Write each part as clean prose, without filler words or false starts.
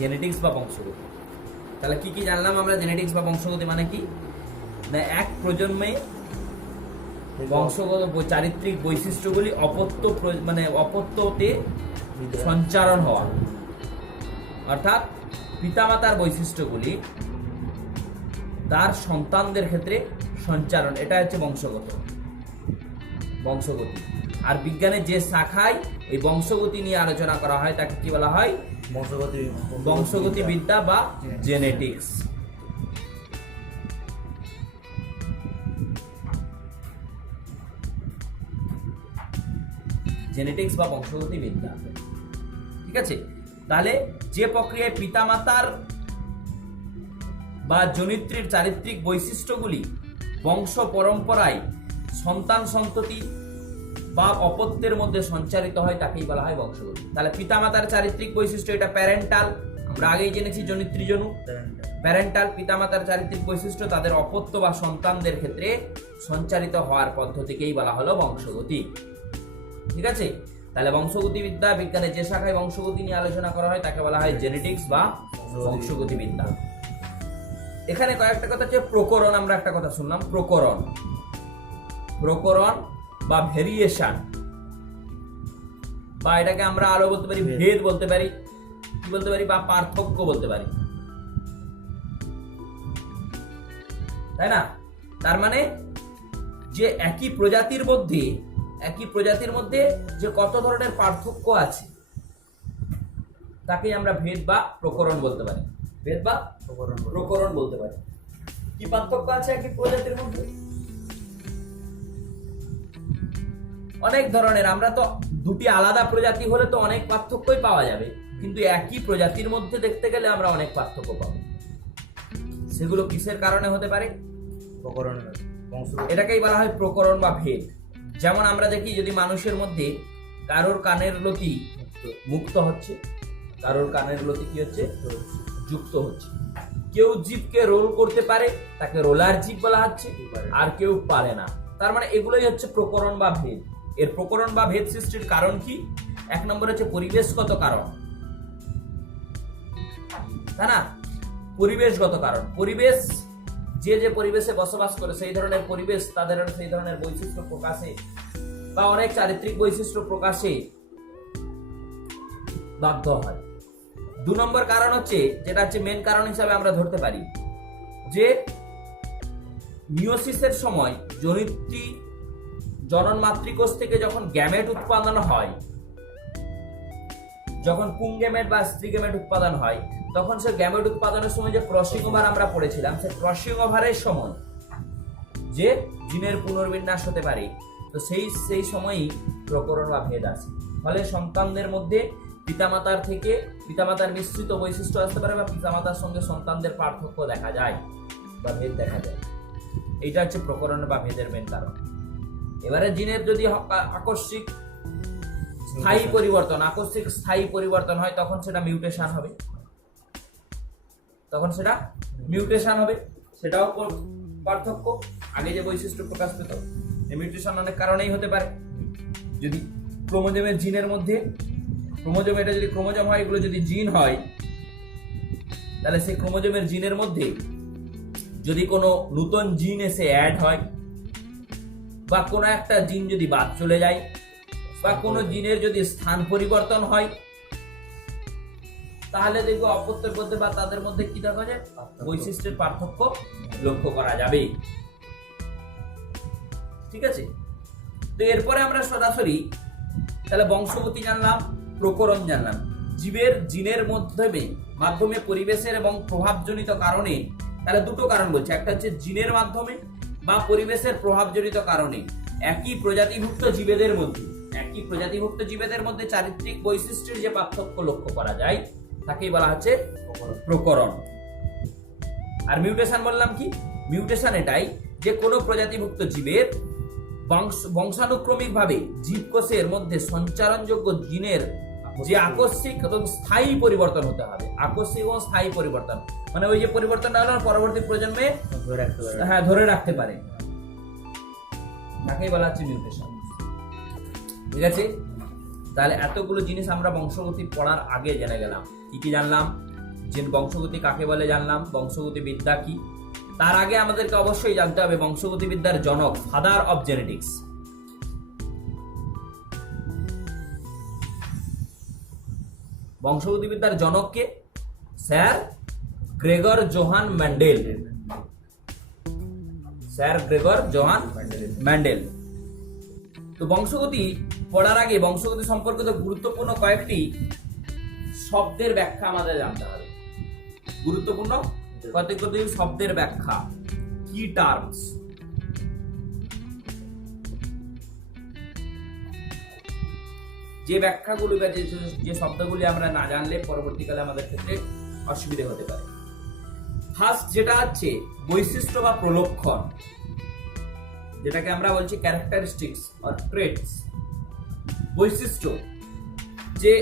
Genetics বা বংশগতি। তাহলে কি কি জানলাম আমরা? জেনেটিক্স বা বংশগতি মানে কি না, এক প্রজন্মে বংশগত চারিত্রিক বৈশিষ্ট্যগুলি অপত্যতে সঞ্চারণ হওয়া, অর্থাৎ পিতামাতার বৈশিষ্ট্যগুলি তার সন্তানদের ক্ষেত্রে সঞ্চারণ, এটা হচ্ছে বংশগতি। আর বিজ্ঞানের যে শাখায় এই বংশগতি নিয়ে আলোচনা করা হয় তাকে কি বলা হয়? বংশগতি বিদ্যা বা জেনেটিক্স। জেনেটিক্স বা বংশগতি বিদ্যা, ঠিক আছে। তাহলে যে প্রক্রিয়ায় পিতামাতার বা জনিত্রীর চারিত্রিক বৈশিষ্ট্যগুলি বংশ পরম্পরায় সন্তান সন্ততি বা অপত্যের মধ্যে সঞ্চারিত হয় তাকেই বলা হয় বংশগতি। তাহলে পিতামাতার চারিত্রিক বৈশিষ্ট্য, এটা প্যারেন্টাল, আমরা আগেই জেনেছি জনিত্রী জনু প্যারেন্টাল। পিতামাতার চারিত্রিক বৈশিষ্ট্য তাদের অপত্য বা সন্তানদের ক্ষেত্রে সঞ্চারিত হওয়ার পদ্ধতিকেই বলা হলো বংশগতি, ঠিক আছে। তাহলে বংশগতি বিদ্যা, বিজ্ঞানের যে শাখায় বংশগতি নিয়ে আলোচনা করা হয় তাকে বলা হয় জেনেটিক্স বা বংশগতি বিদ্যা। এখানে কয়েকটা কথা হচ্ছে প্রকরণ, আমরা একটা কথা শুনলাম প্রকরণ বা ভেরিয়েশন, বা এটাকে আমরা আরো বলতে পারি ভেদ বলতে পারি, কি বলতে পারি, বা পার্থক্য বলতে পারি, তাই না? তার মানে যে একই প্রজাতির মধ্যে যে কত ধরনের পার্থক্য আছে তাকেই আমরা ভেদ বা প্রকরণ বলতে পারি। ভেদ বা প্রকরণ বলতে পারি। কি পার্থক্য আছে একই প্রজাতির মধ্যে? অনেক ধরনের। আমরা তো দুটি আলাদা প্রজাতি হলে তো অনেক পার্থক্যই পাওয়া যাবে, কিন্তু একই প্রজাতির মধ্যে দেখতে গেলে আমরা অনেক পার্থক্য পাবো। সেগুলো কিসের কারণে হতে পারে? প্রকরণ। এটাকেই বলা হয় প্রকরণ বা ভেদ। যেমন আমরা দেখি যদি মানুষের মধ্যে কারোর কানের লতি মুক্ত হচ্ছে, কারোর কানের লতি কি হচ্ছে? যুক্ত হচ্ছে। কেউ জিভকে রোল করতে পারে, তাকে রোলার জিভ বলা হচ্ছে, আর কেউ পারে না। তার মানে এগুলোই হচ্ছে প্রকরণ বা ভেদ। এর প্রকরণ বা ভেদ সৃষ্টির কারণ কি? এক নম্বর হচ্ছে পরিবেশগত কারণ, তাই না? পরিবেশগত কারণ, পরিবেশ, যে পরিবেশে বসবাস করে সেই ধরনের পরিবেশ তাদের সেই ধরনের বৈশিষ্ট্য প্রকাশে বা অনেক চারিত্রিক বৈশিষ্ট্য প্রকাশে বাধ্য হয়। দু নম্বর কারণ হচ্ছে, যেটা হচ্ছে মেন কারণ হিসাবে আমরা ধরতে পারি, যে মিওসিসের সময় জনিত্রী জনন মাতৃকোষ থেকে যখন গ্যামেট উৎপাদন হয়, যখন পুংগ্যামেট বা স্ত্রী গ্যামেট উৎপাদন হয়, তখন সে গ্যামেট উৎপাদনের সময় যে ক্রসিং ওভার আমরা পড়েছিলাম, সে ক্রসিং ওভারের সময় যে জিনের পুনর্বিন্যাস হতে পারে, তো সেই সময়ই প্রকরণ বা ভেদ আসে। ফলে সন্তানদের মধ্যে পিতামাতার মিশ্রিত বৈশিষ্ট্য আসতে পারে, বা পিতামাতার সঙ্গে সন্তানদের পার্থক্য দেখা যায় বা ভেদ দেখা যায়। এইটা হচ্ছে প্রকরণ বা ভেদের মেন কারণ। এবারে জিনের যদি আকস্মিক স্থায়ী পরিবর্তন হয়, তখন সেটা মিউটেশন হবে, সেটাও পার্থক্য। আগে যে বৈশিষ্ট্য প্রকাশ পেত, এই মিউটেশন অনেক কারণেই হতে পারে। যদি ক্রোমোজোমের জিনের মধ্যে এটা যদি ক্রোমোজোম হয়, এগুলো যদি জিন হয়, তাহলে সেই ক্রোমোজোমের জিনের মধ্যে যদি কোনো নতুন জিন এসে অ্যাড হয়, বা কোনো একটা জিন যদি বাদ চলে যায়, বা কোনো জিনের যদি স্থান পরিবর্তন হয়, তাহলে দেখবো অপত্যের মধ্যে বা তাদের মধ্যে কি দেখা যায়? বৈশিষ্ট্যের পার্থক্য লক্ষ্য করা যাবে, ঠিক আছে। তো এরপরে আমরা সরাসরি তাহলে বংশগতি জানলাম, প্রকরণ জানলাম। জিনের মাধ্যমে পরিবেশের এবং প্রভাবজনিত কারণে, তাহলে দুটো কারণ বলছে, একটা হচ্ছে জিনের মাধ্যমে বা পরিবেশের প্রভাবজনিত কারণে একই প্রজাতিভুক্ত জীবেদের মধ্যে চারিত্রিক বৈশিষ্ট্যের যে পার্থক্য লক্ষ্য করা যায় তাকেই বলা হচ্ছে প্রকরণ। আর মিউটেশন বললাম কি? মিউটেশন এটাই যে কোনো প্রজাতিভুক্ত জীবের বংশানুক্রমিকভাবে জীবকোষের মধ্যে সঞ্চারণযোগ্য জিনের যে আকস্মিক এবং স্থায়ী পরিবর্তন হতে হবে। আকস্মিক এবং স্থায়ী পরিবর্তন মানে ওই যে পরিবর্তনটা হলো পরবর্তী প্রজন্মে ধরে রাখতে পারে, তাকেই বলা হচ্ছে মিউটেশন, ঠিক আছে। তাহলে এতগুলো জিনিস আমরা বংশগতি পড়ার আগে জেনে গেলাম। কি কি জানলাম? জিন বংশগতি কাকে বলে জানলাম, বংশগতি বিদ্যা কি। তার আগে আমাদেরকে অবশ্যই জানতে হবে বংশগতি বিদ্যার জনক, ফাদার অফ জেনেটিক্স। বংশগতি বিদ্যার জনককে sir Gregor Johann Mendel. Sir Gregor Johann Mendel. তো বংশগতি পড়ার আগে বংশগতি সম্পর্কিত গুরুত্বপূর্ণ কয়েকটি শব্দের ব্যাখ্যা আমাদের জানতে হবে। গুরুত্বপূর্ণ কতগুলি শব্দের ব্যাখ্যা, কি টার্মস। যে ব্যাখ্যাগুলি বা যে শব্দগুলি আমরা না জানলে পরবর্তীকালে আমাদের ক্ষেত্রে অসুবিধা হতে পারে। ফার্স্ট যেটা হচ্ছে বৈশিষ্ট্য বা প্রলক্ষণ, যেটাকে আমরা বলছি ক্যারেক্টারিস্টিক্স অর ট্রেটস। বৈশিষ্ট্য, যে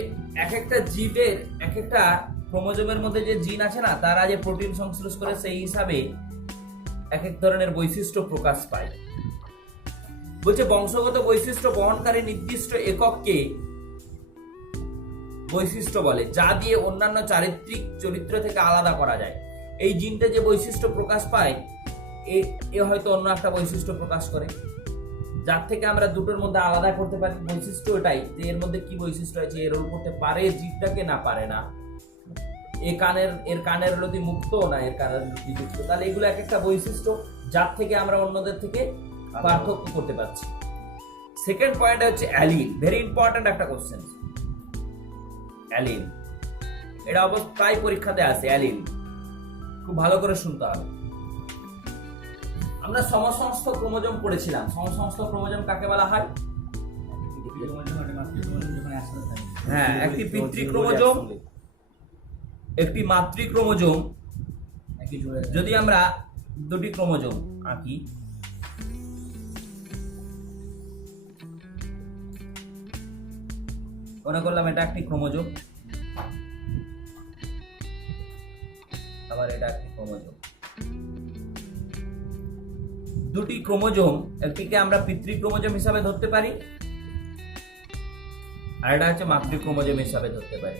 এক একটা জীবের এক একটা ক্রোমোজোমের মধ্যে যে জিন আছে না, তারা যে প্রোটিন সংশ্লেষ করে সেই হিসাবে এক এক ধরনের বৈশিষ্ট্য প্রকাশ পায়। বলছে বংশগত বৈশিষ্ট্য বহনকারী নির্দিষ্ট একককে বৈশিষ্ট্য বলে, যা দিয়ে অন্যান্য চারিত্রিক চরিত্র থেকে আলাদা করা যায়। এই জিনটা যে বৈশিষ্ট্য প্রকাশ পায়, এ হয়তো অন্য একটা বৈশিষ্ট্য প্রকাশ করে, যার থেকে আমরা দুটোর মধ্যে আলাদা করতে পারি। বৈশিষ্ট্য এটাই যে এর মধ্যে কি বৈশিষ্ট্য আছে, এর রোল করতে পারে জীবটাকে না পারে না, এর কানের লতি মুক্ত না এর কানের লতি যুক্ত। তাহলে এগুলো এক একটা বৈশিষ্ট্য, যার থেকে আমরা অন্যদের থেকে পার্থক্য করতে পারছি। সেকেন্ড পয়েন্ট হচ্ছে অ্যালিন। ভেরি ইম্পর্টেন্ট একটা কোশ্চেন, অ্যালিন। এটা অবশ্য প্রায় পরীক্ষাতে আসে। অ্যালিন খুব ভালো করে শুনতে হবে। আমরা সমসংস্থ ক্রোমোজোম পড়েছিলাম। সমসংস্থ ক্রোমোজোম কাকে বলা হয়? হ্যাঁ, একটি পিতৃ ক্রোমোজোম, একটি মাতৃ ক্রোমোজোম। যদি আমরা দুটি ক্রোমোজোম আঁকি, মনে করলাম এটা একটি ক্রোমোজোম, আবার এটা একটি ক্রোমোজোম। দুটি ক্রোমোজোম, একটিকে আমরা পিতৃ ক্রোমোজোম হিসাবে ধরতে পারি, আর এটা হচ্ছে মাতৃ ক্রোমোজোম হিসাবে ধরতে পারি।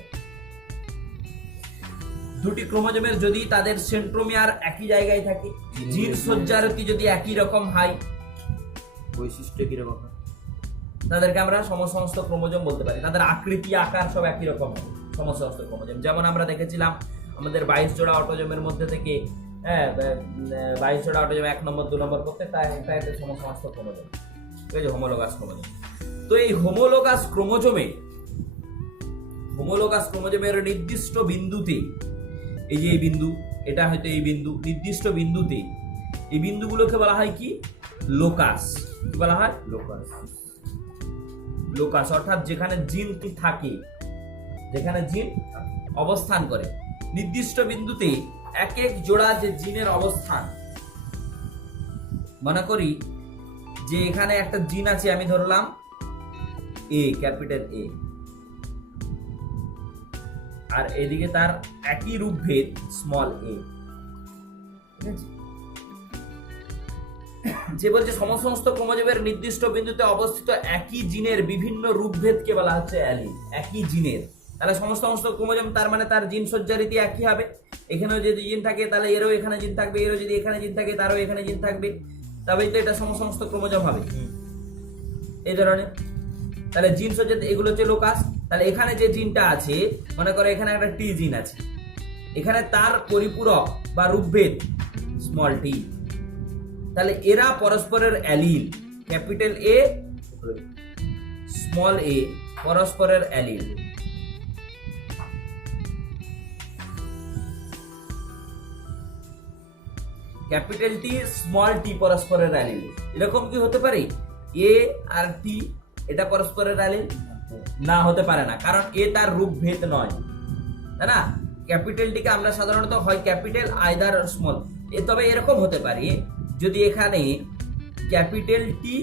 দুটি ক্রোমোজোমের যদি তাদের সেন্ট্রোমিয়ার একই জায়গায় থাকে, জিন সজ্জারতি যদি একই রকম হয়, বৈশিষ্ট্য কি রকম, তাদেরকে আমরা সমসংস্থ ক্রোমোজোম বলতে পারি। তাদের আকৃতি আকার সব একই রকম হবে সমসংস্থ ক্রোমোজোম। যেমন আমরা দেখেছিলাম আমাদের 22 জোড়া অটোজোমের মধ্যে থেকে 22 জোড়া অটোজোম 1 নম্বর 2 নম্বর করতে, তাই একটা একটা সমসংস্থ ক্রোমোজোম, ঠিক আছে, হোমোলোগাস ক্রোমোজোম। তো এই হোমোলোগাস ক্রোমোজোমের নির্দিষ্ট বিন্দুতে, এই যে এই বিন্দু, এটা হয়তো এই বিন্দু, নির্দিষ্ট বিন্দুতে এই বিন্দুগুলোকে বলা হয় কি? লোকাস। কি বলা হয়? লোকাস, অর্থাৎ যেখানে জিনটি থাকে, যেখানে জিন অবস্থান করে। নির্দিষ্ট বিন্দুতে এক এক জোড়া যে জিনের অবস্থান, মনে করি যে এখানে একটা জিন আছে, আমি ধরলাম এ, ক্যাপিটাল এ, আর এদিকে তার একই রূপভেদ স্মল এ। ঠিক আছে, যে বলছে সমসংস্থ ক্রোমোজোমের নির্দিষ্ট বিন্দুতে অবস্থিত একই জিনের বিভিন্ন রূপভেদকে বলা হচ্ছে অ্যালিল। একই জিনের, তাহলে সমস্ত ক্রোমোজোম, তার মানে তার জিন সজ্জারীতি একই হবে। এখানেও যদি জিন থাকে তাহলে এরও এখানে জিন থাকবে, এরও যদি এখানে জিন থাকে তারও এখানে জিন থাকবে, তবেই তো এটা সমস্ত ক্রোমোজোম হবে এই ধরনের। তাহলে জিন সজ্জারীতি এগুলো হচ্ছে লোকাস। তাহলে এখানে যে জিনটা আছে, মনে করো এখানে একটা টি জিন আছে, এখানে তার পরিপূরক বা রূপভেদ স্মল টি। তাহলে এরা পরস্পরের অ্যালিল, ক্যাপিটাল এ স্মল এ পরস্পরের allele. Capital T small tea পরস্পরের অ্যালিল। এরকম কি হতে পারে এ আর টি এটা পরস্পরের অ্যালিল? না, হতে পারে না, কারণ এ তার রূপভেদ নয়, তাই না? ক্যাপিটাল টিকে আমরা সাধারণত হয় ক্যাপিটাল আইদার স্মল, তবে এরকম হতে পারে যদি এখানে ক্যাপিটাল টি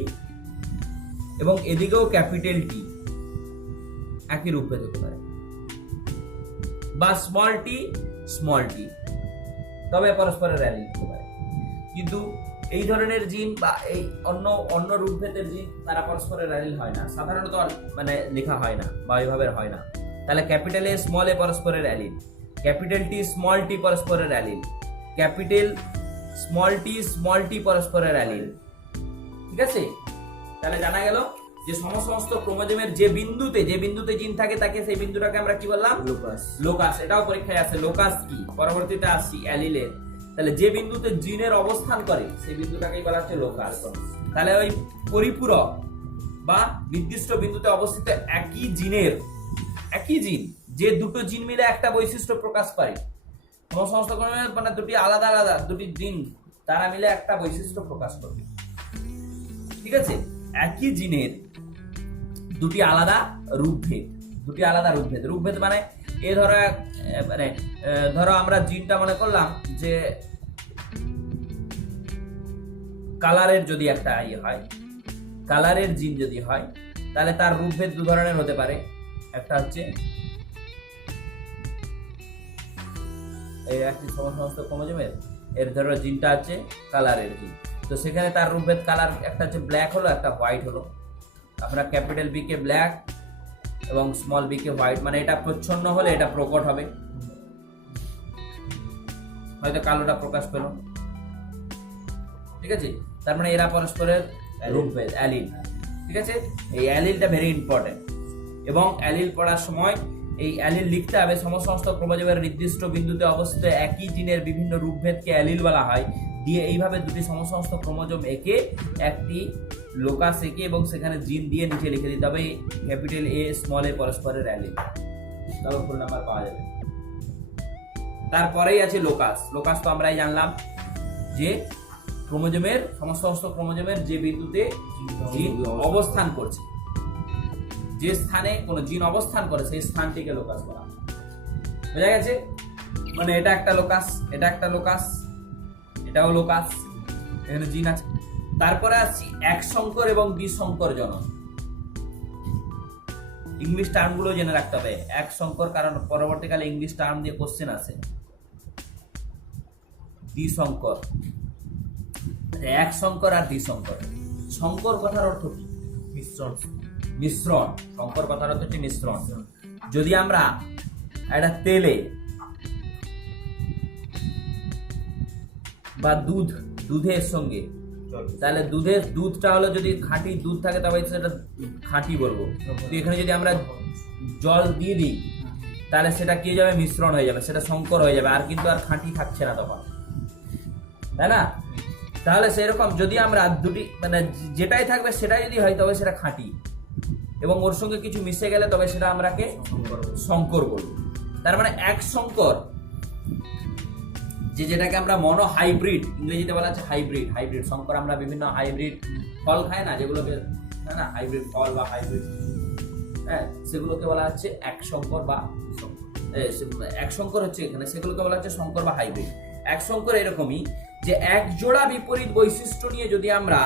এবং এদিকেও ক্যাপিটাল টি একই রূপে হতে পারে, বা স্মল টি, তবে পরস্পরের অ্যালিল হতে পারে। কিন্তু এই ধরনের জিন বা এই অন্য রূপভেদের জিন, তারা পরস্পরের অ্যালিল হয় না, সাধারণত মানে লেখা হয় না বা ওইভাবে হয় না। তাহলে ক্যাপিটাল এ স্মল এ পরস্পরের অ্যালিল। ক্যাপিটাল টি পরস্পরের অ্যালিল, ক্যাপিটাল স্মল টি পরস্পরের অ্যালিল। ঠিক আছে, তাহলে জানা গেল যে সমস্ত ক্রোমোজোমের যে বিন্দুতে জিন থাকে তাকে সেই বিন্দুটাকে আমরা কি বললাম? লোকাস। লোকাস। এটাও পরীক্ষায় আছে, লোকাস কি। পরবর্তীতে আসছি অ্যালিলের। তাহলে যে বিন্দুতে জিনের অবস্থান করে সেই বিন্দুটাকেই বলা হচ্ছে লোকাস। তাহলে ওই পরিপূরক বা নির্দিষ্ট বিন্দুতে অবস্থিত একই জিন যে দুটো জিন মিলে একটা বৈশিষ্ট্য প্রকাশ পায়, সমস্ত মানে দুটি আলাদা আলাদা দুটি জিন তারা মিলে একটা বৈশিষ্ট্য প্রকাশ করবে। ঠিক আছে, একই জিনের দুটি আলাদা রূপভেদ। রূপভেদ মানে ধরো আমরা জিনটা মনে করলাম যে কালারের যদি একটা হয়, কালারের জিন যদি হয় তাহলে তার রূপভেদ দু ধরনের হতে পারে। একটা হচ্ছে এই একটি সমস্ত ক্রোমোজোমের এর ধরো জিনটা হচ্ছে কালারের জিন, তো সেখানে তার রূপভেদ কালার একটা হচ্ছে ব্ল্যাক হলো, একটা হোয়াইট হলো। আমরা ক্যাপিটাল বি কে ব্ল্যাক এবং স্মল বি কে হোয়াইট, মানে এটা প্রচ্ছন্ন হলে এটা প্রকট হবে, হয়তো কালোটা প্রকাশ পেল। ঠিক আছে, তার মানে এরা পরস্পরের রূপভেদ, অ্যালিল। ঠিক আছে, এই অ্যালিলটা ভেরি ইম্পর্টেন্ট, এবং অ্যালিল পড়ার সময় এই অ্যালিল লিখতে হবে সমস্ত ক্রোমোজোমের নির্দিষ্ট বিন্দুতে অবস্থিত একই জিনের বিভিন্ন রূপভেদকে অ্যালিল বলা হয়। দিয়ে এইভাবে দুটি সমস্ত ক্রোমোজোম একে একটি লোকাস একে এবং সেখানে জিন দিয়ে নিচে লিখে দিতে হবে ক্যাপিটাল এ স্মল এ পরস্পরের অ্যালিল, তাহলে ফুল নাম্বার পাওয়া যাবে। তারপরেই আছে লোকাস। লোকাস তো আমরাই জানলাম যে ক্রোমোজোমের সমস্ত ক্রোমোজোমের যে বিন্দুতে জিন অবস্থান করছে, যে স্থানে কোন জিন অবস্থান করে সেই স্থানটিকে লোকাস বলা হয়। বোঝা গেছে? মানে এটা একটা লোকাস, এটা একটা লোকাস, এটাও লোকাস, এখানে জিন আছে। তারপরে আসছি এক সংকর এবং দ্বিসংকর জনন। ইংলিশ টার্মগুলো জেনে রাখতে হবে। এক সংকর, কারণ পরবর্তীকালে ইংলিশ টার্ম দিয়ে কোশ্চেন আসে। দ্বিসংকর, এক সংকর আর দ্বিসংকর। সংকর কথার অর্থ কি? মিশ্রণ। সংকর কথার অর্থ হচ্ছে মিশ্রণ। যদি আমরা একটা তেলে বা দুধের সঙ্গে, তাহলে দুধটা হলো যদি খাঁটি দুধ থাকে তবে সেটা খাঁটি বলবো। এখানে যদি আমরা জল দিয়ে দিই তাহলে সেটা কি হয়ে যাবে? মিশ্রণ হয়ে যাবে, সেটা সংকর হয়ে যাবে, আর কিন্তু আর খাঁটি থাকছে না তখন, তাই না? তাহলে সেরকম যদি আমরা দুটি মানে যেটাই থাকবে সেটাই যদি হয় তবে সেটা খাঁটি, এবং ওর সঙ্গে কিছু মিশে গেলে তবে সেটা আমরাকে সংকর বলবো। তার মানে এক সংকর যেটাকে আমরা মনো হাইব্রিড, ইংরেজিতে বলা হচ্ছে হাইব্রিড। সংকর আমরা বিভিন্ন হাইব্রিড ফল খাই না, যেগুলোকে না হাইব্রিড ফল বা হাইব্রিড, হ্যাঁ, সেগুলোকে বলা হচ্ছে এক সংকর বা এক সংকর হচ্ছে এখানে, সেগুলোকে বলা হচ্ছে সংকর বা হাইব্রিড। এক সংকর এরকমই যে এক জোড়া বিপরীত বৈশিষ্ট্য নিয়ে যদি আমরা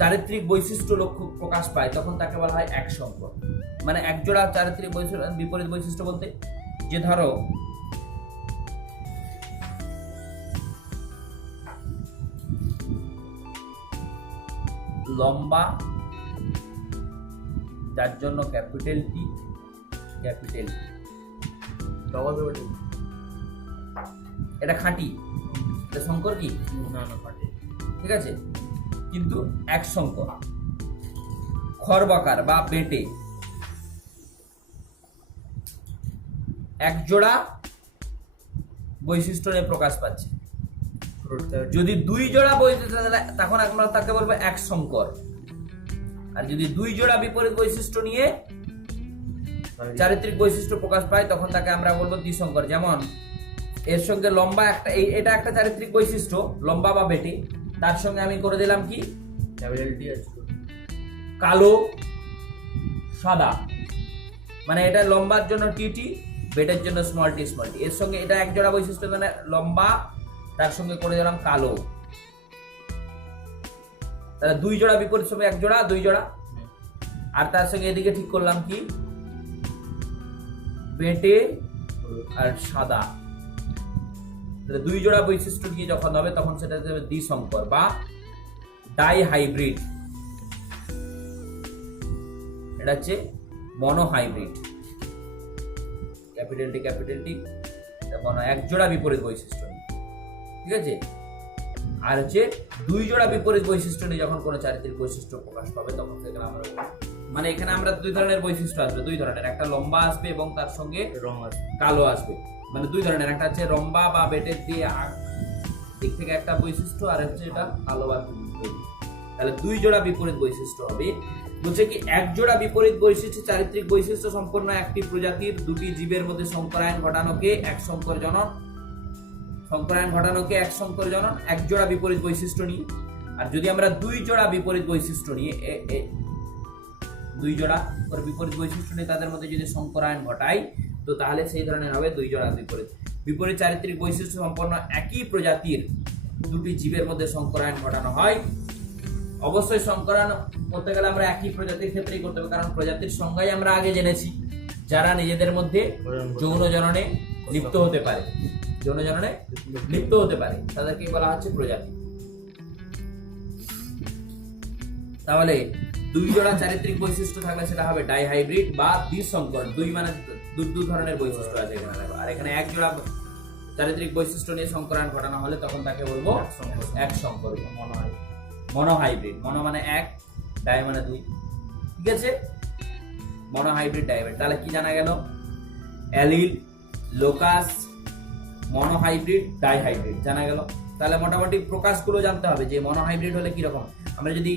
চারিত্রিক বৈশিষ্ট্য লক্ষ্য প্রকাশ পায় তখন তাকে বলা হয় এক সংকর। মানে এক জোড়া চারিত্রিক বিপরীত বৈশিষ্ট্য বলতে, যে ধরো লম্বা, যার জন্য ক্যাপিটাল টি, এটা খাঁটি, এটা সংকর কি? না, খাঁটি। ঠিক আছে, কিন্তু এক সংকর। খরবাকার বা বেটে, এক জোড়া বৈশিষ্ট্য নিয়ে প্রকাশ পাচ্ছে। যদি দুই জোড়া বৈশিষ্ট্য তখন আমরা তাকে বলবো এক সংকর, আর যদি দুই জোড়া বিপরীত বৈশিষ্ট্য নিয়ে চারিত্রিক বৈশিষ্ট্য প্রকাশ পায় তখন তাকে আমরা বলবো দ্বিসংকর। যেমন এর সঙ্গে লম্বা একটা, এটা একটা চারিত্রিক বৈশিষ্ট্য লম্বা বা বেটে, তার সঙ্গে আমি করে দিলাম কি কালো সাদা, মানে এটা লম্বার জন্য টিটি, বেটের জন্য স্মল টি। এর সঙ্গে এটা এক জোড়া বৈশিষ্ট্য, মানে লম্বা, তার সঙ্গে করে দিলাম কালো। তাহলে দুই জোড়া বিপরীত সময় এক জোড়া, দুই জোড়া, আর তার সঙ্গে এদিকে ঠিক করলাম কি বেটে আর সাদা। দুই জোড়া বৈশিষ্ট্য দিয়ে যখন হবে তখন সেটা হবে দ্বিসংকর বা ডাই হাইব্রিড। এটা হচ্ছে মনো হাইব্রিড। ক্যাপিটাল টি কোনো এক জোড়া বিপরীত বৈশিষ্ট্য নিয়ে, ঠিক আছে। আর হচ্ছে দুই জোড়া বিপরীত বৈশিষ্ট্য নিয়ে যখন কোনো চারিত্রিক বৈশিষ্ট্য প্রকাশ পাবে তখন সেখানে আমরা মানে এখানে আমরা দুই ধরনের বৈশিষ্ট্য আসবে, দুই ধরনের, একটা লম্বা আসবে এবং তার সঙ্গে রং আছে। কালো আসবে, মানে দুই ধরনের, একটা হচ্ছে লম্বা বা বেটের দিয়ে দিক থেকে একটা বৈশিষ্ট্য, আর হচ্ছে এটা কালো বা তাহলে দুই জোড়া বিপরীত বৈশিষ্ট্য হবে। বলছে কি এক জোড়া বিপরীত বৈশিষ্ট্য চারিত্রিক বৈশিষ্ট্য সম্পন্ন একটি প্রজাতির দুটি জীবের মধ্যে সংকরায়ন ঘটানোকে এক সংকরজনন এক জোড়া বিপরীত বৈশিষ্ট্য নিই। আর যদি আমরা দুই জোড়া বিপরীত বৈশিষ্ট্য নিয়ে দুই জোড়া করে বিপরীত বৈশিষ্ট্য নিয়ে তাদের মধ্যে যদি সংকরায়ন ঘটাই তো তাহলে সেই ধরনের হবে দুই জোড়া বিপরীত চারিত্রিক বৈশিষ্ট্য সম্পন্ন একই প্রজাতির দুটি জীবের মধ্যে সংকরায়ন ঘটানো হয়। অবশ্যই সংকরায়ন করতে গেলে আমরা একই প্রজাতির ক্ষেত্রেই করতে হবে, কারণ প্রজাতির সংজ্ঞাই আমরা আগে জেনেছি, যারা নিজেদের মধ্যে যৌন জননে লিপ্ত হতে পারে তাদেরকে বলা হচ্ছে প্রজাতি। তাহলে দুই জোড়া চারিত্রিক বৈশিষ্ট্য থাকলে সেটা হবে ডাইহাইব্রিড বা দ্বিসংকর। দুই মানে দুই ধরনের বৈশিষ্ট্য আছে এখানে, আর এখানে এক জোড়া চারিত্রিক বৈশিষ্ট্য নিয়ে সংকরায়ন ঘটানো হলে তখন তাকে বলবো এক সংকর, মনোহাইব্রিড। মনো মানে এক, ডাই মানে দুই, ঠিক আছে। Monohybrid, dihybrid. তাহলে কি জানা গেল? অ্যালিল, লোকাস, মনোহাইব্রিড, ডাইহাইব্রিড জানা গেল। তাহলে মোটামুটি প্রকাশগুলো জানতে হবে যে মনোহাইব্রিড হলে কি রকম। আমরা যদি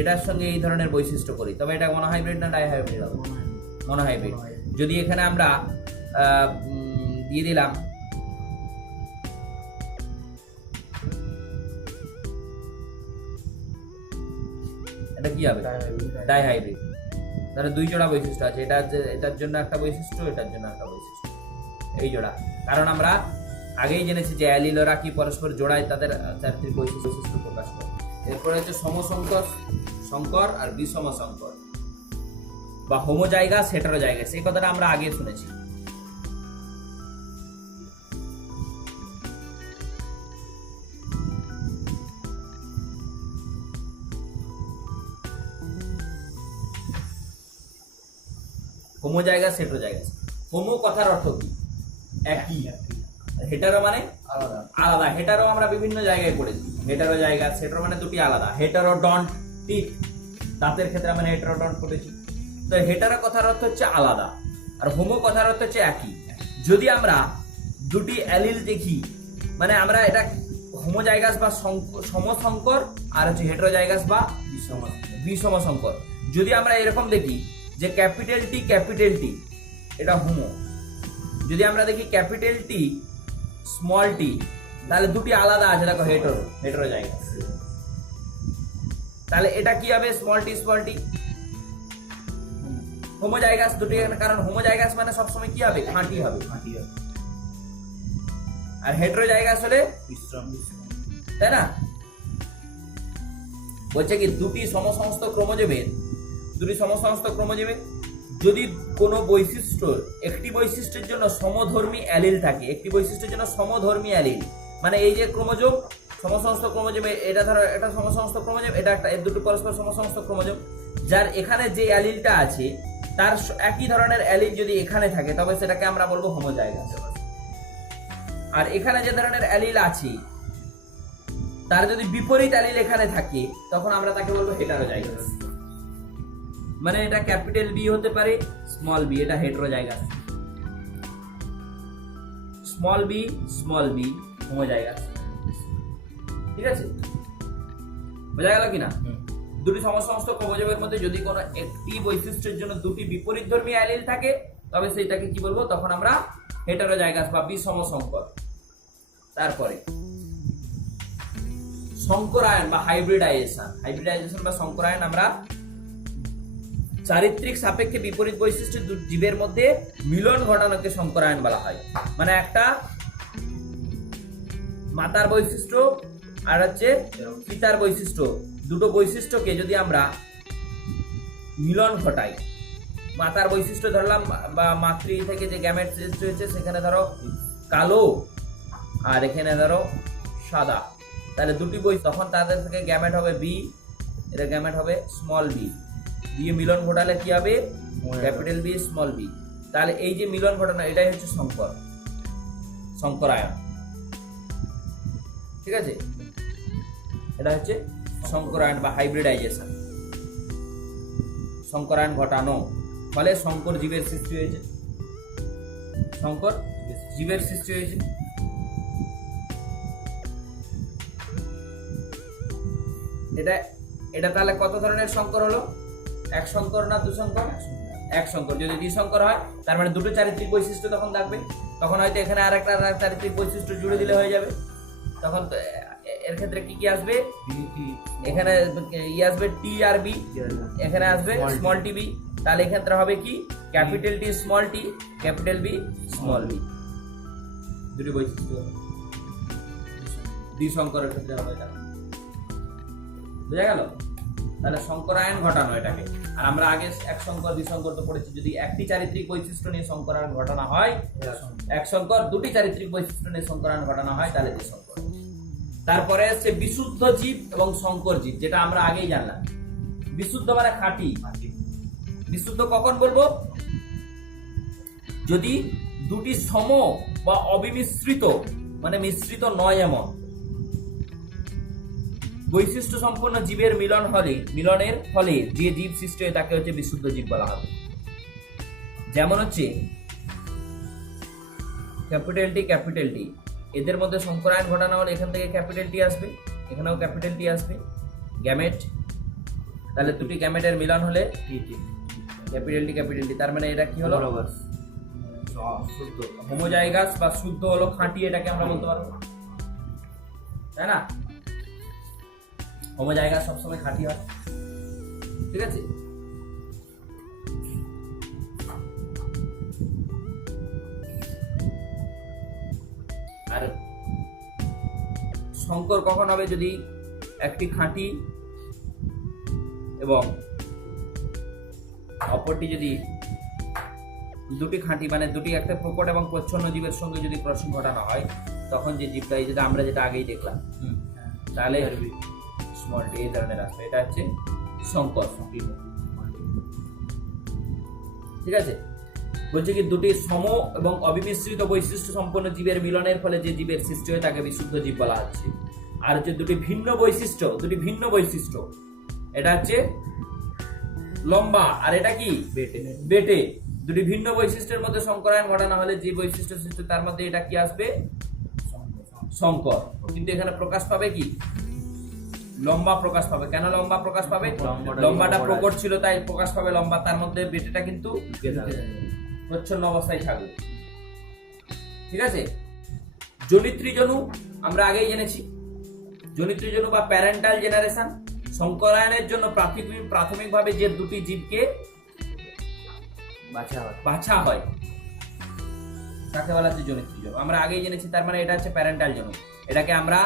এটার সঙ্গে এই ধরনের বৈশিষ্ট্য করি তবে এটা মনোহাইব্রিড না ডাইহাইব্রিড হবে? মনোহাইব্রিড। যদি এখানে আমরা দিয়ে দিলাম এটা কি হবে? ডাইহাইব্রিড। তাহলে দুই জোড়া বৈশিষ্ট্য আছে, এটার জন্য একটা বৈশিষ্ট্য, এটার জন্য একটা বৈশিষ্ট্য, এই জোড়া। কারণ আমরা আগেই জেনেছি যে অ্যালিলরা কি পরস্পর জোড়ায় তাদের চারিত্রিক বৈশিষ্ট্য প্রকাশ করে। এরপরে হচ্ছে সমসংকর আর বিষম সংকর বা হোমোজাইগাস হেটেরোজাইগাস, এই কথাটা আমরা আগে শুনেছি। Homozygous heterozygous. হোমো কথার অর্থ কি? একই। হেটারো মানে আলাদা। হেটারো আমরা বিভিন্ন জায়গায় পড়েছি। হেটারোজাইগাস, হেটারো মানে দুটি আলাদা। হেটারোডন্ট, টিথ, দাঁতের ক্ষেত্রে আমরা হেটারোডন্ট পড়েছি। তো হেটারো কথার অর্থ হচ্ছে আলাদা, আর হোমো কথার অর্থ হচ্ছে একই। যদি আমরা দুটি অ্যালিল দেখি, মানে আমরা এটা হোমোজাইগাস বা সমসংকর, আর হচ্ছে হেটারোজাইগাস বা বিষম সংকর। যদি আমরা এরকম দেখি যে ক্যাপিটাল টি এটা হোমো, যদি আমরা দেখি ক্যাপিটাল টি স্মল টি, তাহলে দুটি আলাদা আছে, দেখো হেটেরোজাইগাস। তাহলে এটা কি হবে? স্মল টি হোমোজাইগাস দুটি, কারণ হোমোজাইগাস মানে সবসময় কি হবে? খাঁটি হবে। আর হেটেরোজাইগাস হলে তাই না? বলছে কি দুটি সমসমস্ত ক্রোমোজোমের যদি কোনো বৈশিষ্ট্য একটি বৈশিষ্ট্যের জন্য সমধর্মী অ্যালিল থাকে, মানে এই যে ক্রোমোজোম সমসমস্ত ক্রোমোজোমে, এটা ধরো এটা সমসমস্ত ক্রোমোজোম, এটা একটা, এর দুটো পরস্পর সমসমস্ত ক্রোমোজোম, যার এখানে যে অ্যালিলটা আছে তার একই ধরনের অ্যালিল যদি এখানে থাকে তবে সেটাকে আমরা বলবো হোমোজাইগাস। আর এখানে যে ধরনের অ্যালিল আছে তার যদি বিপরীত অ্যালিল এখানে থাকে তখন আমরা তাকে বলবো হেটারোজাইগাস। মানে এটা ক্যাপিটাল বি হতে পারে, স্মল বি, এটা হেটারোজাইগাস। স্মল বি হোমোজাইগাস, ঠিক আছে? বোঝা গেল কিনা? দুটি সমসমস্ত ক্রোমোজোমের মধ্যে যদি কোনো একটি বৈশিষ্ট্যের জন্য দুটি বিপরীতধর্মী অ্যালিল থাকে তবে সেইটাকে কি বলবো? তখন আমরা হেটারোজাইগাস বা বিষম সংকর। তারপরে সংকরায়ন বা হাইব্রিডাইজেশন বা সংকরায়ন আমরা চারিত্রিক সাপেক্ষে বিপরীত বৈশিষ্ট্য জীবের মধ্যে মিলন ঘটানোকে সংকরায়ন বলা হয়। মানে একটা মাতার বৈশিষ্ট্য আর হচ্ছে পিতার বৈশিষ্ট্য, দুটো বৈশিষ্ট্যকে যদি আমরা মিলন ঘটাই, মাতার বৈশিষ্ট্য ধরলাম বা মাতৃ থেকে যে গ্যামেট সৃষ্টি হয়েছে সেখানে ধরো কালো আর এখানে ধরো সাদা, তাহলে দুটি তখন তাদের থেকে গ্যামেট হবে বি, এটা গ্যামেট হবে স্মল বি, দিয়ে মিলন ঘটালে কি হবে? Capital B small B. তাহলে এই যে মিলন ঘটনা এটাই হচ্ছে সংকরায়ন। ঠিক আছে, এটা হচ্ছে সংকরায়ন বা হাইব্রিডাইজেশন। সংকরায়ন ঘটানো ফলে সংকর জীবের সৃষ্টি হয়েছে, সংকর জীবের সৃষ্টি হয়েছে। এটা তাহলে কত ধরনের সংকর হলো? এক সংকর না দু সংকর? এক সংকর। যদি দ্বিসংকর হয় তার মানে দুটো চারিত্রিক বৈশিষ্ট্য তখন থাকবে, তখন হয়তো এখানে আর একটা চারিত্রিক বৈশিষ্ট্য জুড়ে দিলে হয়ে যাবে। তখন এর ক্ষেত্রে কি কি আসবে? এখানে আসবে টি আর বি, এখানে আসবে স্মল টি বি। তাহলে এক্ষেত্রে হবে কি? Capital T small tea, capital B small B, দুটি বৈশিষ্ট্য দ্বিসংকরের ক্ষেত্রে হবে। বুঝা গেল? তাহলে সংকরায়ন ঘটানো এটাকে। আর আমরা আগে এক সংকর দ্বিসংকর তো পড়েছি, যদি একটি চারিত্রিক বৈশিষ্ট্য নিয়ে সংকরায়ন ঘটানো হয় এক সংকর, দুটি চারিত্রিক বৈশিষ্ট্য নিয়ে সংকরায়ন ঘটানো হয় তাহলে দ্বিসংকর। তারপরে হচ্ছে বিশুদ্ধ জীব এবং সংকর জীব, যেটা আমরা আগেই জানলাম। বিশুদ্ধ মানে খাঁটি। বিশুদ্ধ কখন বলবো? যদি দুটি সম বা অবিমিশ্রিত মানে মিশ্রিত নয় এমন বৈশিষ্ট্য সম্পন্ন জীবের মিলনের ফলে যে জীব সৃষ্টি হয় তাকে হচ্ছে বিশুদ্ধ জীব বলা হবে। যেমন হচ্ছে ক্যাপিটাল টি, এদের মধ্যে সংকরায়ন ঘটানো হলে এখান থেকে ক্যাপিটাল টি আসবে, এখানেও ক্যাপিটাল টি আসবে। গ্যামেট, তাহলে দুটি গ্যামেটের মিলন হলে ক্যাপিটাল টি, তার মানে এটা কি হলো? হোমোজাইগাস বা শুদ্ধ হলো, খাঁটি, এটাকে আমরা বলতে পারবো, তাই না? হোমোজাইগাস সবসময় খাঁটি হয়। ঠিক আছে, আর সংকর কখন হবে? যদি একটি খাঁটি এবং অপরটি যদি দুটি খাঁটি মানে দুটি একটা প্রকট এবং প্রচ্ছন্ন জীবের সঙ্গে যদি ক্রসিং ঘটানো হয়, তখন যে জীবটা যেটা আমরা যেটা আগেই দেখলাম, তাহলে স্মল টি এই ধরনের আসবে। এটা হচ্ছে সংকর। ঠিক আছে, বলছে কি দুটি সম এবং অবিমিশ্রিত বৈশিষ্ট্য সম্পন্ন জীবের মিলনের ফলে যে জীবের সৃষ্টি হয় তাকে বিশুদ্ধ জীব বলা হচ্ছে। আর হচ্ছে দুটি ভিন্ন বৈশিষ্ট্য, এটা হচ্ছে লম্বা আর এটা কি বেটে। দুটি ভিন্ন বৈশিষ্ট্যের মধ্যে সংকরায়ন ঘটানো হলে যে বৈশিষ্ট্য সৃষ্টি তার মধ্যে এটা কি আসবে? সংকর। কিন্তু এখানে প্রকাশ পাবে কি? লম্বা প্রকাশ পাবে। কেন লম্বা প্রকাশ পাবে? লম্বাটা প্রকট ছিল তাই প্রকাশ পাবে লম্বা, তার মধ্যে বেটেটা কিন্তু প্রচ্ছন্ন অবস্থায় থাকবে। ঠিক আছে, জনিত্রী জনু আমরা আগেই জেনেছি। জনিত্রী জনু বা প্যারেন্টাল জেনারেশন, সংকরায়নের জন্য প্রাথমিকভাবে যে দুটি জীবকে বাছা হয় তাকে বলা হচ্ছে জনিত্রী জনু। আমরা আগেই জেনেছি, তার মানে এটা হচ্ছে প্যারেন্টাল জনু। এটাকে আমরা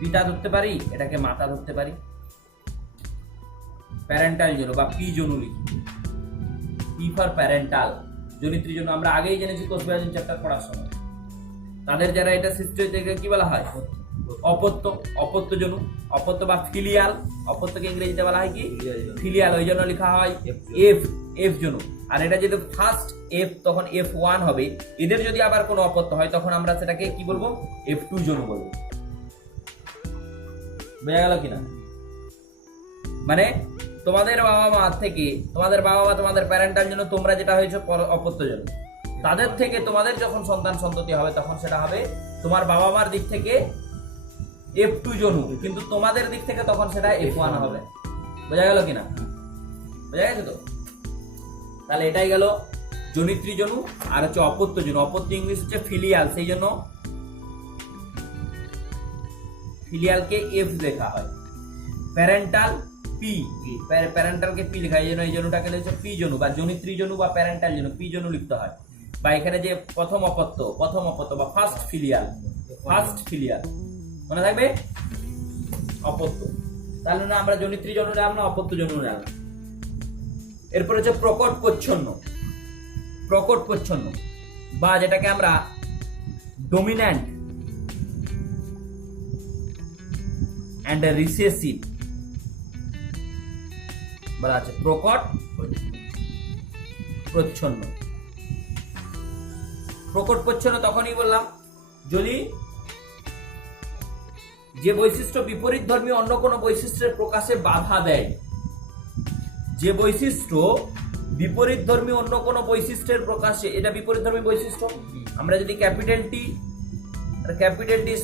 পিতা ধরতে পারি, এটাকে মাতা ধরতে পারি। প্যারেন্টাল জনু বা পি জনু লিখি, পি ফর প্যারেন্টাল। জনিত্রী জনু আমরা আগেই জেনেছি কোষ বিভাজন চ্যাপ্টার পড়ার সময়। তাদের যারা এটা সৃষ্টি হয়েছে কি বলা হয়? অপত্য জনু, অপত্য বা ফিলিয়াল। অপত্যকে ইংরেজিতে বলা হয় কি? ফিলিয়াল। ওই জন্য লেখা হয় এফ জনু। আর এটা যদি ফার্স্ট এফ তখন F1 হবে। এদের যদি আবার কোনো অপত্য হয় তখন আমরা সেটাকে কি বলবো? F2 জনু বলবো। বোঝা গেল কিনা? মানে তোমাদের বাবা মা তোমাদের প্যারেন্টাল জন্য তোমরা যেটা হয়েছে অপত্য জনু, তাদের থেকে তোমাদের যখন সন্তান সন্ততি হবে তখন সেটা হবে তোমার বাবা মার দিক থেকে F2 জনু, কিন্তু তোমাদের দিক থেকে তখন সেটা F1 হবে। বোঝা গেল কিনা? বোঝা গেছে তো? তাহলে এটাই গেল জনিত্রী জনু। আর হচ্ছে অপত্য জনু। অপত্য ইংলিশ হচ্ছে ফিলিয়াল, সেই জন্য ফিলিয়ালকে এফ লেখা হয়। প্যারেন্টাল পি, প্যারেন্টালকে পি লেখা হয়, এই জনুটাকে হচ্ছে পি জনু বা জনিত্রী জনু বা প্যারেন্টাল জনু, পি জনু লিখতে হয়। বা এখানে যে প্রথম অপত্য বা ফার্স্ট ফিলিয়াল মনে থাকবে, অপত্য। তাহলে না আমরা জনিত্রী জনু নাম না অপত্য জনু নাম। এরপর হচ্ছে প্রকট প্রচ্ছন্ন বা যেটাকে আমরা ডমিন্যান্ট অ্যান্ড রিসেসিভ বলা আছে। প্রকট প্রচ্ছন্ন। প্রকট প্রচ্ছন্ন তখনই বললাম যদি যে বৈশিষ্ট্য বিপরীত ধর্মী অন্য কোনো বৈশিষ্ট্যের প্রকাশে বাধা দেয়। যে বৈশিষ্ট্য বিপরীত ধর্মী অন্য কোনো বৈশিষ্ট্যের প্রকাশে, এটা বিপরীত ধর্মী বৈশিষ্ট্য। আমরা যদি capital T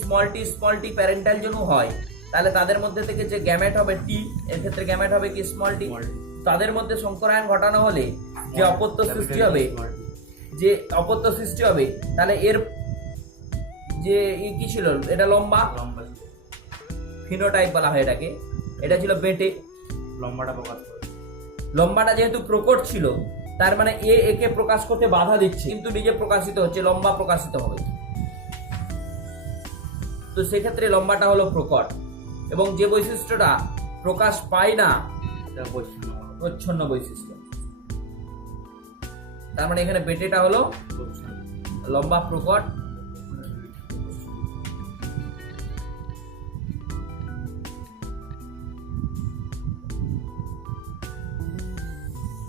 small tea parental জন্য হয়, তাহলে তাদের মধ্যে থেকে যে গ্যামেট হবে টি, এর ক্ষেত্রে গ্যামেট হবে কি স্মল টি। তাদের মধ্যে সংকরায়ন ঘটানো হলে যে অপত্য সৃষ্টি হবে, তাহলে এর যে কি ছিল, এটা লম্বা ফিনোটাইপ বলা হয় এটাকে। এটা ছিল বেটে, লম্বাটা যেহেতু প্রকট ছিল, তার মানে একে প্রকাশ করতে বাধা দিচ্ছে, কিন্তু নিজে প্রকাশিত হচ্ছে, লম্বা প্রকাশিত হবে। তো সেক্ষেত্রে লম্বাটা হলো প্রকট, এবং যে বৈশিষ্ট্যটা প্রকাশ পায় না প্রচ্ছন্ন বৈশিষ্ট্য। তার মানে এখানে বেটেটা হলো লম্বা প্রকট,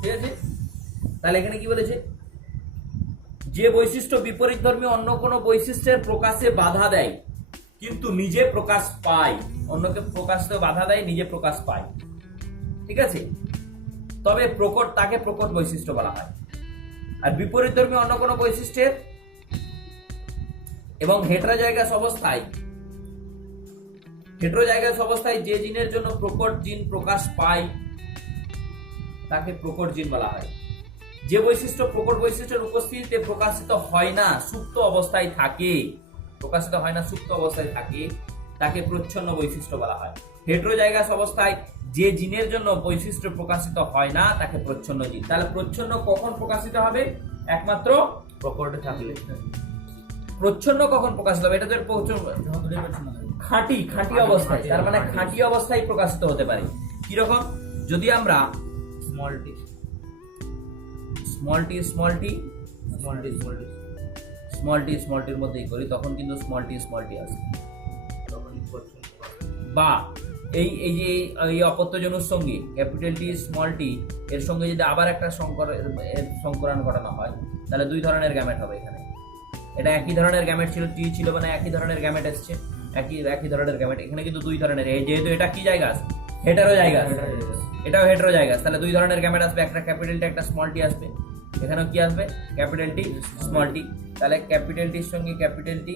ঠিক আছে। তাহলে এখানে কি বলেছে, যে বৈশিষ্ট্য বিপরীত ধর্মী অন্য কোনো বৈশিষ্ট্যের প্রকাশে বাধা দেয় কিন্তু নিজে প্রকাশ পায়, অন্যকে প্রকাশে বাধা দেয়, নিজে প্রকাশ পায়, ঠিক আছে, তবে প্রকট, তাকে প্রকট বৈশিষ্ট্য বলা হয়। আর বিপরীত ধর্মী অন্য কোনো বৈশিষ্ট্যের এবং হেটেরোজাইগাস অবস্থায় যে জিনের জন্য প্রকট জিন প্রকাশ পায় তাকে প্রকট জিন বলা হয়। যে বৈশিষ্ট্য প্রকট বৈশিষ্ট্যের উপস্থিতিতে প্রকাশিত হয় না, সুপ্ত অবস্থায় থাকে, তাকে প্রচ্ছন্ন বৈশিষ্ট্য বলা হয়। হেটেরোজাইগাস অবস্থায় যে জিনের জন্য বৈশিষ্ট্য প্রকাশিত হয় না তাকে প্রচ্ছন্ন জিন। তাহলে প্রচ্ছন্ন কখন প্রকাশিত হবে? একমাত্র প্রকটে থাকলে। প্রচ্ছন্ন কখন প্রকাশিত হবে? এটা তো খাঁটি অবস্থায়, তার মানে খাঁটি অবস্থায় প্রকাশিত হতে পারে। কিরকম? যদি আমরা স্মল টির মধ্যেই করি, তখন কিন্তু স্মল টি আসবে। বা এই যে এই অপত্যজনুর সঙ্গে ক্যাপিটাল টি স্মল টি এর সঙ্গে যদি আবার একটা সংকরণ ঘটানো হয়, তাহলে দুই ধরনের গ্যামেট হবে এখানে। এটা একই ধরনের গ্যামেট ছিল, টি ছিল, মানে একই ধরনের গ্যামেট এসছে, একই ধরনের গ্যামেট। এখানে কিন্তু দুই ধরনের, যেহেতু এটা কি জায়গা, হেটেরোজাইগাস, এটাও হেটেরোজাইগাস, তাহলে দুই ধরনের গ্যামেট আসবে, একটা ক্যাপিটাল টি একটা স্মল টি আসবে। এখানেও কি আসবে? Capital T small tea. তাহলে ক্যাপিটাল টির সঙ্গে ক্যাপিটাল টি,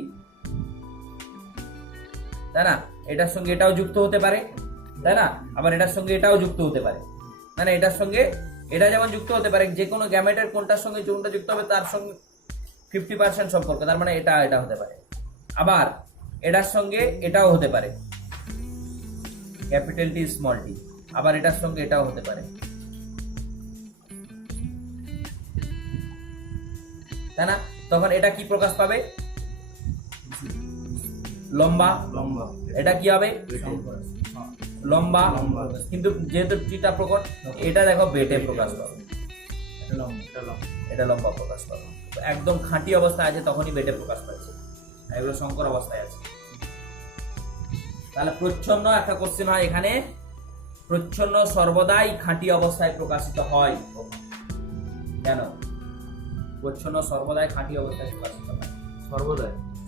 তাই না, এটার সঙ্গে এটাও যুক্ত হতে পারে, তাই না, আবার এটার সঙ্গে এটাও যুক্ত হতে পারে, মানে এটার সঙ্গে এটা যেমন যুক্ত হতে পারে, যে কোনো গ্যামেটের কোনটার সঙ্গে কোনটা যুক্ত হবে তার সঙ্গে 50% সম্পর্ক, তার মানে এটা হতে পারে। আবার এটার সঙ্গে এটাও হতে পারে, ক্যাপিটাল টি স্মল টি, আবার এটার সঙ্গে এটাও হতে পারে, তাই না। তখন এটা কি প্রকাশ পাবে? লম্বা। এটা কি হবে? লম্বা। কিন্তু যেহেতু টিটা প্রকট, এটা দেখো বেটে প্রকাশ পাবে, এটা লম্বা প্রকাশ পাবে। একদম খাঁটি অবস্থায় আছে তখনই বেটে প্রকাশ পাচ্ছে, এগুলো সংকর অবস্থায় আছে। তাহলে প্রচ্ছন্ন একটা কোশ্চেন হয় এখানে, প্রচ্ছন্ন সর্বদাই খাঁটি অবস্থায় প্রকাশিত হয়। কেন? প্রচ্ছন্ন সর্বদাই খাঁটি অবস্থায় প্রকাশিত হয়।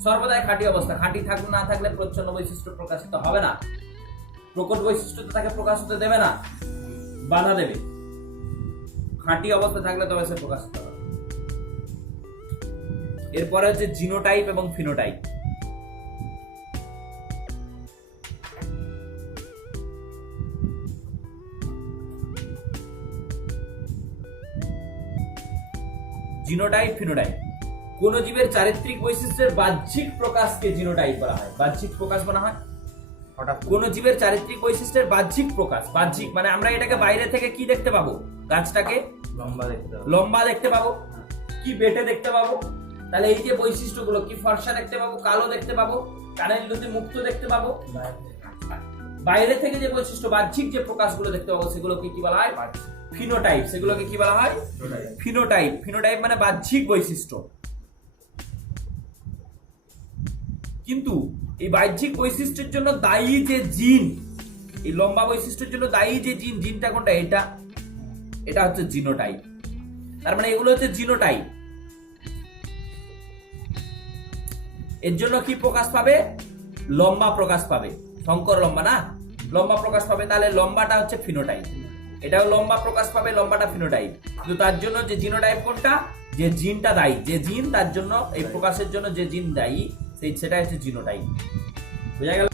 সর্বদাই খাঁটি অবস্থা, খাঁটি থাকলে না থাকলে প্রচ্ছন্ন বৈশিষ্ট্য প্রকাশিত হবে না। প্রকট বৈশিষ্ট্য তো তাকে প্রকাশিত দেবে না, বাধা দেবে। খাঁটি অবস্থা থাকলে তবে সে প্রকাশিত হবে। এরপরে হচ্ছে জিনোটাইপ এবং ফিনোটাইপ। Genotype, phenotype. কোন জীবের চারিত্রিক বৈশিষ্ট্যের বাহ্যিক প্রকাশকে জিনোটাইপ বলা হয়। বাহ্যিক প্রকাশ বলা হয় কোন জীবের চারিত্রিক বৈশিষ্ট্যের বাহ্যিক প্রকাশ। বাহ্যিক মানে আমরা এটাকে বাইরে থেকে কি দেখতে পাবো? গাছটাকে লম্বা দেখতে পাবো, কি বেটে দেখতে পাবো। তাহলে এই যে বৈশিষ্ট্যগুলো, কি ফর্সা দেখতে পাবো, কালো দেখতে পাবো, কানের দুটি মুক্ত দেখতে পাবো। বাইরে থেকে যে বৈশিষ্ট্য বাহ্যিক যে প্রকাশগুলো দেখতে পাবো সেগুলোকে কি বলা হয়? ফিনোটাইপ। সেগুলোকে কি বলা হয়? ফিনোটাইপ। ফিনোটাইপ মানে বাহ্যিক বৈশিষ্ট্য। কিন্তু এই বাহ্যিক বৈশিষ্ট্যের জন্য দায়ী যে জিন, এই লম্বা বৈশিষ্ট্যের জন্য দায়ী যে জিন, জিনটা কোনটা? এটা হচ্ছে জিনোটাইপ। তার মানে এগুলো হচ্ছে জিনোটাইপ। এর জন্য কি প্রকাশ পাবে? লম্বা প্রকাশ পাবে। শঙ্কর লম্বা না, লম্বা প্রকাশ পাবে। তাহলে লম্বাটা হচ্ছে ফিনোটাইপ, এটাও লম্বা প্রকাশ পাবে, লম্বাটা ফিনোটাইপ। কিন্তু তার জন্য যে জিনোটাইপ কোনটা, যে জিনটা দায়ী, যে জিন তার জন্য এই প্রকাশের জন্য যে জিন দায়ী, সেটা হচ্ছে জিনোটাইপ। বোঝা গেল?